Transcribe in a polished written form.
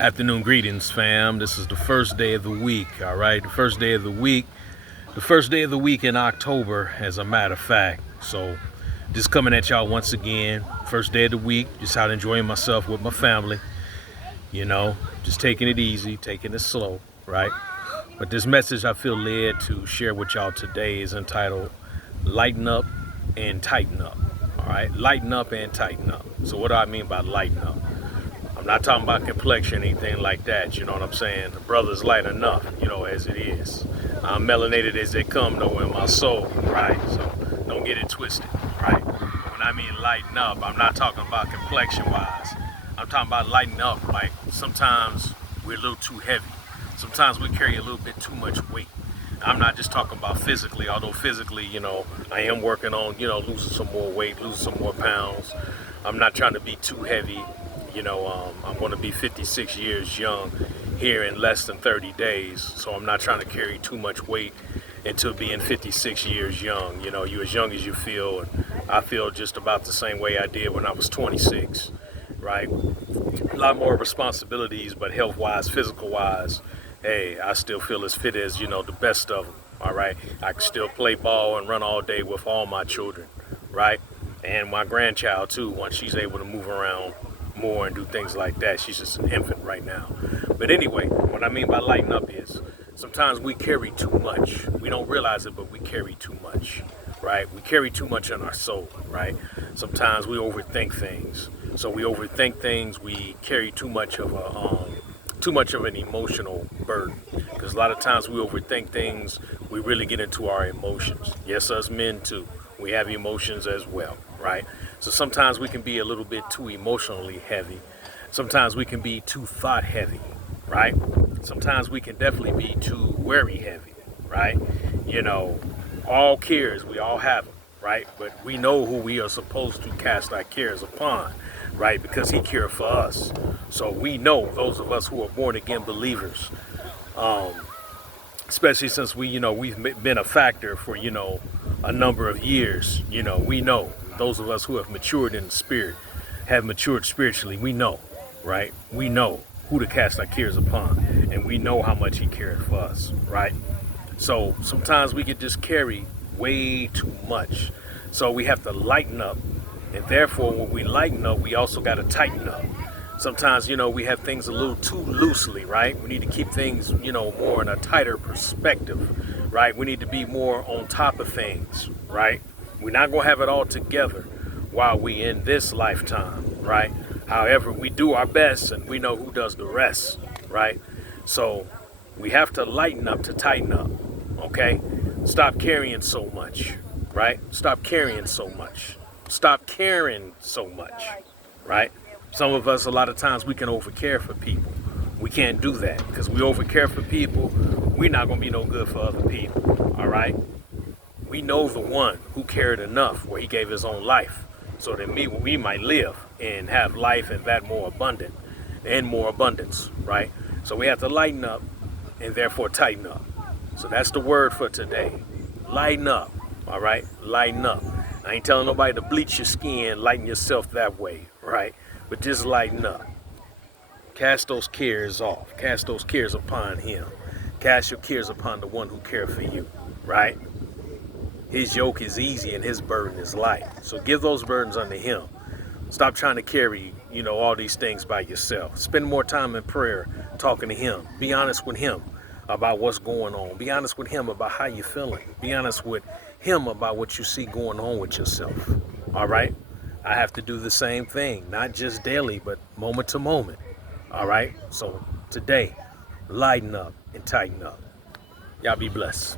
Afternoon greetings, fam. This is the first day of the week, all right? The first day of the week. The first day of the week in October, as a matter of fact. So, just coming at y'all once again. First day of the week, just out enjoying myself with my family. You know, just taking it easy, taking it slow, right? But this message I feel led to share with y'all today is entitled Lighten Up and Tighten Up, all right? Lighten up and tighten up. So what do I mean by lighten up? I'm not talking about complexion or anything like that, you know what I'm saying? The brother's light enough, as it is. I'm melanated as they come, though, in my soul, right? So don't get it twisted, right? When I mean lighten up, I'm not talking about complexion-wise. I'm talking about lighten up, like sometimes we're a little too heavy. Sometimes we carry a little bit too much weight. I'm not just talking about physically, although physically, I am working on, losing some more weight, losing some more pounds. I'm not trying to be too heavy. I'm going to be 56 years young here in less than 30 days. So I'm not trying to carry too much weight until being 56 years young. You're as young as you feel. And I feel just about the same way I did when I was 26, right? A lot more responsibilities, but health-wise, physical-wise, hey, I still feel as fit as, the best of them, all right? I can still play ball and run all day with all my children, right? And my grandchild, too, once she's able to move around more and do things like that. She's just an infant right now. But anyway, what I mean by lighten up is sometimes we carry too much. We don't realize it, but we carry too much, right? We carry too much in our soul, right? Sometimes we overthink things. So we overthink things. We carry too much of an emotional burden. Because a lot of times we overthink things. We really get into our emotions. Yes, us men too. We have emotions as well, right? So sometimes we can be a little bit too emotionally heavy. Sometimes we can be too thought heavy, right? Sometimes we can definitely be too worry heavy, right? All cares, we all have them, right? But we know who we are supposed to cast our cares upon, right? Because he cared for us. So we know, those of us who are born again believers, especially since we've been a factor for, a number of years, we know. Those of us who have matured in the spirit, have matured spiritually, we know, right? We know who to cast our cares upon, and we know how much he cared for us, right? So sometimes we can just carry way too much. So we have to lighten up, and therefore when we lighten up, we also got to tighten up. Sometimes, we have things a little too loosely, right? We need to keep things, more in a tighter perspective, right? We need to be more on top of things, right? We're not going to have it all together while we in this lifetime, right? However, we do our best and we know who does the rest, right? So we have to lighten up to tighten up, okay? Stop carrying so much, right? Stop carrying so much. Stop caring so much, right? Some of us, a lot of times, we can overcare for people. We can't do that because we overcare for people. We're not going to be no good for other people, all right? We know the one who cared enough where he gave his own life so that we might live and have life and that more abundant and more abundance, right? So we have to lighten up and therefore tighten up. So that's the word for today. Lighten up, all right? Lighten up. I ain't telling nobody to bleach your skin, lighten yourself that way, right? But just lighten up. Cast those cares off. Cast those cares upon him. Cast your cares upon the one who cared for you, right? His yoke is easy and his burden is light. So give those burdens unto him. Stop trying to carry, all these things by yourself. Spend more time in prayer talking to him. Be honest with him about what's going on. Be honest with him about how you're feeling. Be honest with him about what you see going on with yourself. All right? I have to do the same thing, not just daily, but moment to moment. All right? So today, lighten up and tighten up. Y'all be blessed.